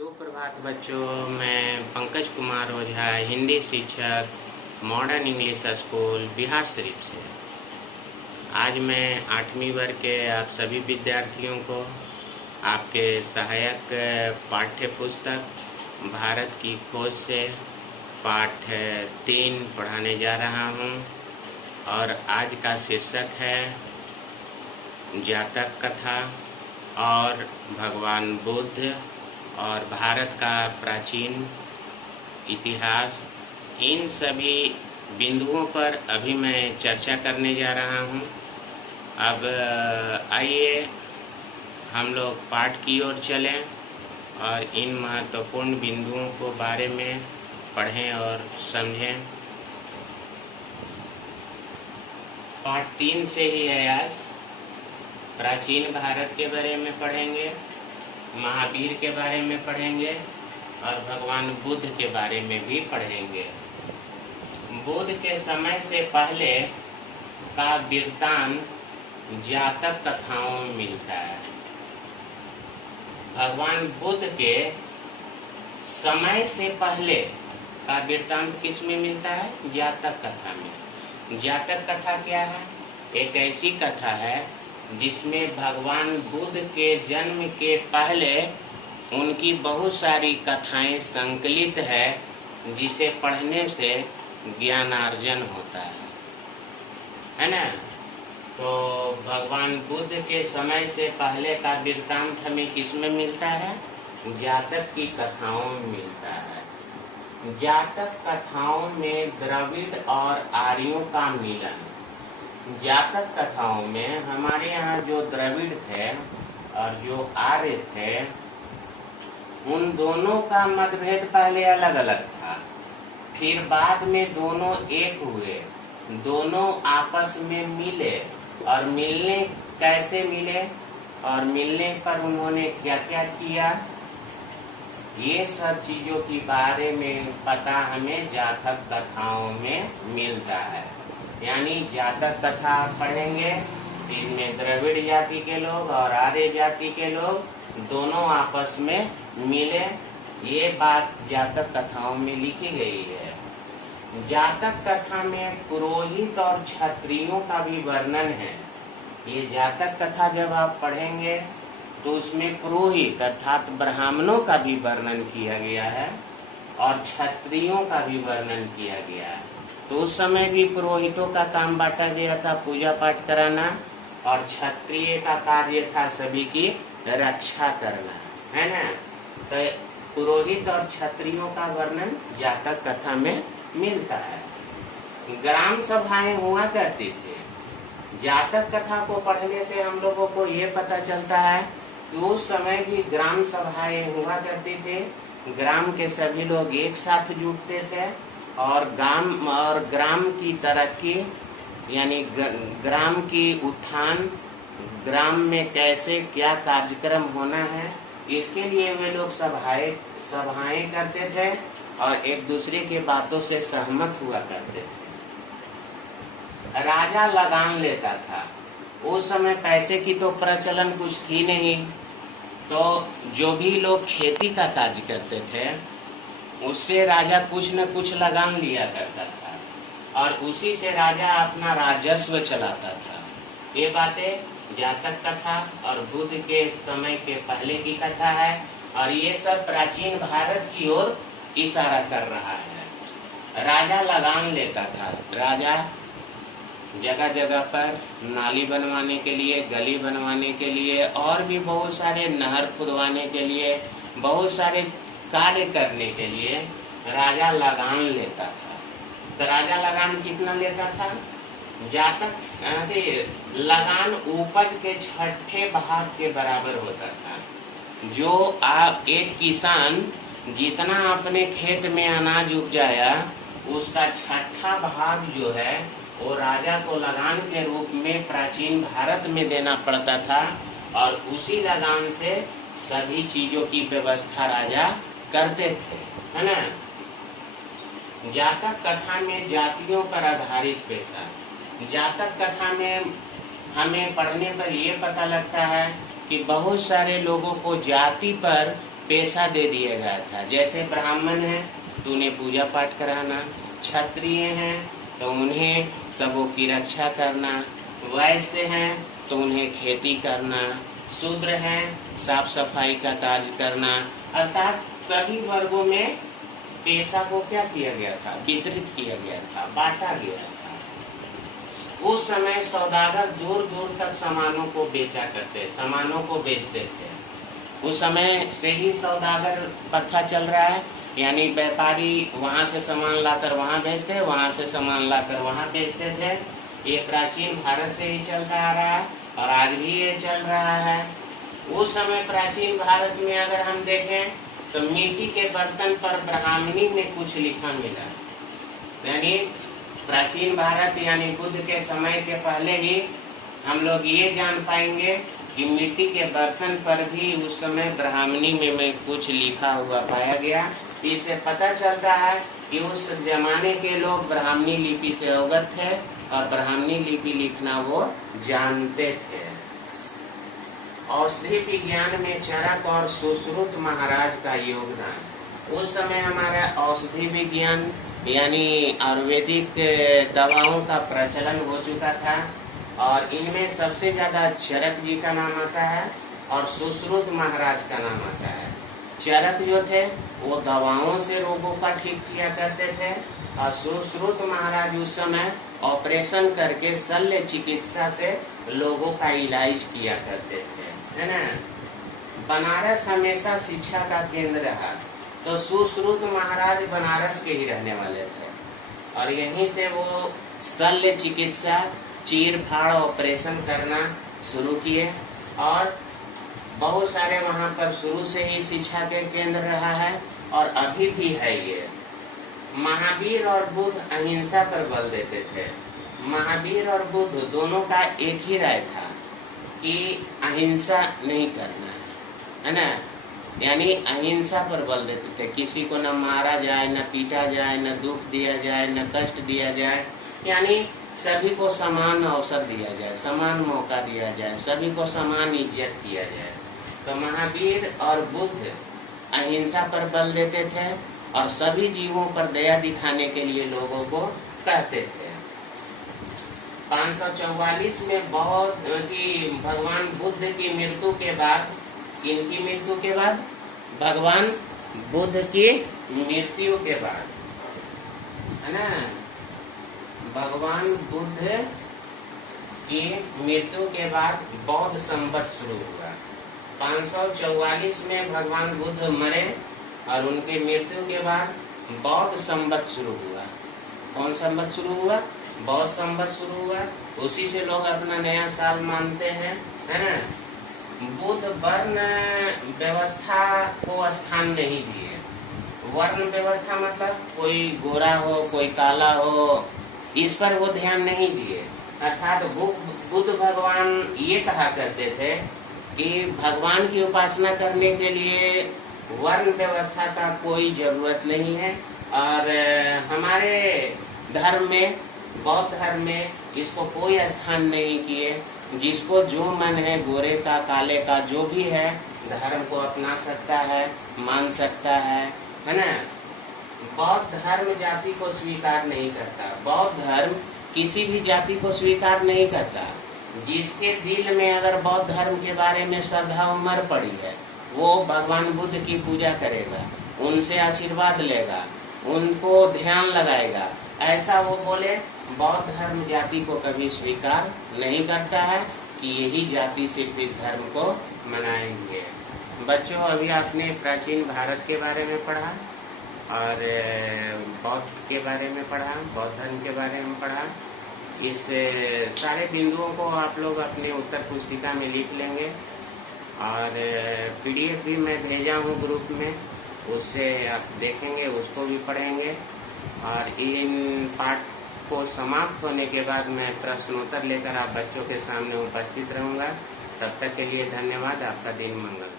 सुप्रभात बच्चों, मैं पंकज कुमार ओझा, हिंदी शिक्षक, modern English school Bihar Sharif से। आज मैं 8वीं वर्ग के आप सभी विद्यार्थियों को आपके सहायक पाठ्य पुस्तक भारत की खोज से पाठ 3 पढ़ाने जा रहा हूँ और आज का शीर्षक है जातक कथा और भगवान बुद्ध और भारत का प्राचीन इतिहास। इन सभी बिंदुओं पर अभी मैं चर्चा करने जा रहा हूं। अब आइए हम लोग पाठ की ओर चलें और इन महत्वपूर्ण बिंदुओं को बारे में पढ़ें और समझें। पाठ 3 से ही है। आज प्राचीन भारत के बारे में पढ़ेंगे, महावीर के बारे में पढ़ेंगे और भगवान बुद्ध के बारे में भी पढ़ेंगे। बुद्ध के समय से पहले का वृत्तांत जातक कथाओं में मिलता है। भगवान बुद्ध के समय से पहले का वृत्तांत किस में मिलता है? जातक कथा में। जातक कथा क्या है? एक ऐसी कथा है जिसमें भगवान बुद्ध के जन्म के पहले उनकी बहुत सारी कथाएं संकलित है, जिसे पढ़ने से ज्ञानार्जन होता है ना। तो भगवान बुद्ध के समय से पहले का वृत्तांत हमें किसमें मिलता है? जातक की कथाओं में मिलता है। जातक कथाओं में द्रविड़ और आर्यों का मिलन। जातक कथाओं में हमारे यहाँ जो द्रविड़ थे और जो आर्य थे, उन दोनों का मतभेद पहले अलग अलग था, फिर बाद में दोनों एक हुए, दोनों आपस में मिले और मिलने कैसे मिले और मिलने पर उन्होंने क्या क्या किया, ये सब चीजों के बारे में पता हमें जातक कथाओं में मिलता है। यानी जातक कथा पढ़ेंगे, इनमें द्रविड़ जाति के लोग और आर्य जाति के लोग दोनों आपस में मिले, ये बात जातक कथाओं में लिखी गई है। जातक कथा में पुरोहित और क्षत्रियों का भी वर्णन है। ये जातक कथा जब आप पढ़ेंगे तो उसमें पुरोहित अर्थात ब्राह्मणों का भी वर्णन किया गया है और क्षत्रियों का भी वर्णन किया गया है। तो उस समय भी पुरोहितों का काम बांटा गया था पूजा पाठ कराना, और क्षत्रिय का कार्य था सभी की रक्षा करना, है ना। तो पुरोहित और क्षत्रियों का वर्णन जातक कथा में मिलता है। ग्राम सभाएं हुआ करती थी। जातक कथा को पढ़ने से हम लोगों को ये पता चलता है कि उस समय भी ग्राम सभाएं हुआ करती थी। ग्राम के सभी लोग एक साथ जुटते थे और ग्राम की तरक्की यानी ग्राम की उत्थान, ग्राम में कैसे क्या कार्यक्रम होना है, इसके लिए वे लोग सभाएं करते थे और एक दूसरे के बातों से सहमत हुआ करते थे। राजा लगान लेता था। उस समय पैसे की तो प्रचलन कुछ थी नहीं, तो जो भी लोग खेती का कार्य करते थे उससे राजा कुछ न कुछ लगान लिया करता था और उसी से राजा अपना राजस्व चलाता था। ये बातें जातक कथा और बुद्ध के समय के पहले की कथा है और ये सब प्राचीन भारत की ओर इशारा कर रहा है। राजा लगान लेता था। राजा जगह जगह पर नाली बनवाने के लिए, गली बनवाने के लिए और भी बहुत सारे नहर खुदवाने के लिए, बहुत सारे कार्य करने के लिए राजा लगान लेता था। तो राजा लगान कितना लेता था? जातक लगान उपज के 6ठे भाग के बराबर होता था। जो आप एक किसान जितना अपने खेत में अनाज उपजाया उसका 6ठा भाग जो है वो राजा को लगान के रूप में प्राचीन भारत में देना पड़ता था और उसी लगान से सभी चीजों की व्यवस्था राजा करते थे, है ना। जातक कथा में जातियों पर आधारित पेशा। जातक कथा में हमें पढ़ने पर यह पता लगता है कि बहुत सारे लोगों को जाति पर पेशा दे दिया गया था। जैसे ब्राह्मण है तो उन्हें पूजा पाठ कराना, क्षत्रिय हैं तो उन्हें सबों की रक्षा करना, वैश्य हैं तो उन्हें खेती करना, शूद्र हैं साफ सफाई का कार्य करना। अर्थात सभी वर्गों में पेशा को क्या किया गया था, वितरित किया गया था, बांटा गया था। उस समय सौदागर दूर दूर तक सामानों को बेचा करते, सामानों को बेचते थे। उस समय से ही सौदागर प्रथा चल रहा है, यानी व्यापारी वहां से सामान लाकर वहां बेचते, वहां से सामान लाकर वहां बेचते थे। ये प्राचीन भारत से ही चलता आ रहा है और आज भी ये चल रहा है। उस समय प्राचीन भारत में अगर हम देखें तो मिट्टी के बर्तन पर ब्राह्मणी में कुछ लिखा मिला, यानी प्राचीन भारत यानी बुद्ध के समय के पहले ही हम लोग ये जान पाएंगे कि मिट्टी के बर्तन पर भी उस समय ब्राह्मणी में कुछ लिखा हुआ पाया गया। इससे पता चलता है कि उस जमाने के लोग ब्राह्मणी लिपि से अवगत थे और ब्राह्मणी लिपि लिखना वो जानते थे। औषधि विज्ञान में चरक और सुश्रुत महाराज का योगदान। उस समय हमारा औषधि विज्ञान यानी आयुर्वेदिक दवाओं का प्रचलन हो चुका था और इनमें सबसे ज्यादा चरक जी का नाम आता है और सुश्रुत महाराज का नाम आता है। चरक जो थे वो दवाओं से रोगों का ठीक किया करते थे और सुश्रुत महाराज उस समय ऑपरेशन करके शल्य चिकित्सा से लोगों का इलाज किया करते थे, है ना। बनारस हमेशा शिक्षा का केंद्र रहा, तो सुश्रुत महाराज बनारस के ही रहने वाले थे और यहीं से वो शल्य चिकित्सा, चीर फाड़ ऑपरेशन करना शुरू किए और बहुत सारे वहाँ पर शुरू से ही शिक्षा के केंद्र रहा है और अभी भी है ये। महावीर और बुद्ध अहिंसा पर बल देते थे। महावीर और बुद्ध दोनों का एक ही राय था कि अहिंसा नहीं करना है ना, यानी अहिंसा पर बल देते थे। किसी को न मारा जाए, न पीटा जाए, न दुख दिया जाए, न कष्ट दिया जाए, यानी सभी को समान अवसर दिया जाए, समान मौका दिया जाए, सभी को समान इज्जत किया जाए। तो महावीर और बुद्ध अहिंसा पर बल देते थे और सभी जीवों पर दया दिखाने के लिए लोगों को कहते थे। 544 में भगवान बुद्ध की मृत्यु के बाद, किनकी मृत्यु के बाद? भगवान बुद्ध की मृत्यु के बाद, है ना। भगवान बुद्ध की मृत्यु के बाद बौद्ध संवत शुरू हुआ। 544 में भगवान बुद्ध मरे और उनके मृत्यु के बाद बौद्ध संवत शुरू हुआ। कौन संवत शुरू हुआ? बौद्ध संवत शुरू हुआ। उसी से लोग अपना नया साल मानते हैं, है ना। बुद्ध वर्ण व्यवस्था को स्थान नहीं दिए। वर्ण व्यवस्था मतलब कोई गोरा हो, कोई काला हो, इस पर वो ध्यान नहीं दिए। अर्थात बुद्ध भगवान ये कहा करते थे कि भगवान की उपासना करने के लिए वर्ण व्यवस्था का कोई जरूरत नहीं है और हमारे धर्म में, बौद्ध धर्म में इसको कोई स्थान नहीं किए। जिसको जो मन है, गोरे का, काले का, जो भी है, धर्म को अपना सकता है, मान सकता है ना। बौद्ध धर्म जाति को स्वीकार नहीं करता। बौद्ध धर्म किसी भी जाति को स्वीकार नहीं करता। जिसके दिल में अगर बौद्ध धर्म के बारे में श्रद्धा उमड़ पड़ी है, वो भगवान बुद्ध की पूजा करेगा, उनसे आशीर्वाद लेगा, उनको ध्यान लगाएगा। ऐसा वो बोले, बौद्ध धर्म जाति को कभी स्वीकार नहीं करता है कि यही जाति सिर्फ इस धर्म को मनाएंगे। बच्चों, अभी आपने प्राचीन भारत के बारे में पढ़ा और बौद्ध के बारे में पढ़ा, बौद्ध धर्म के बारे में पढ़ा। इस सारे बिंदुओं को आप लोग अपने उत्तर पुस्तिका में लिख लेंगे और PDF भी मैं भेजा हूँ ग्रुप में, उससे आप देखेंगे, उसको भी पढ़ेंगे। और इन पाठ को समाप्त होने के बाद मैं प्रश्नोत्तर लेकर आप बच्चों के सामने उपस्थित रहूँगा। तब तक के लिए धन्यवाद। आपका दिन मंगल।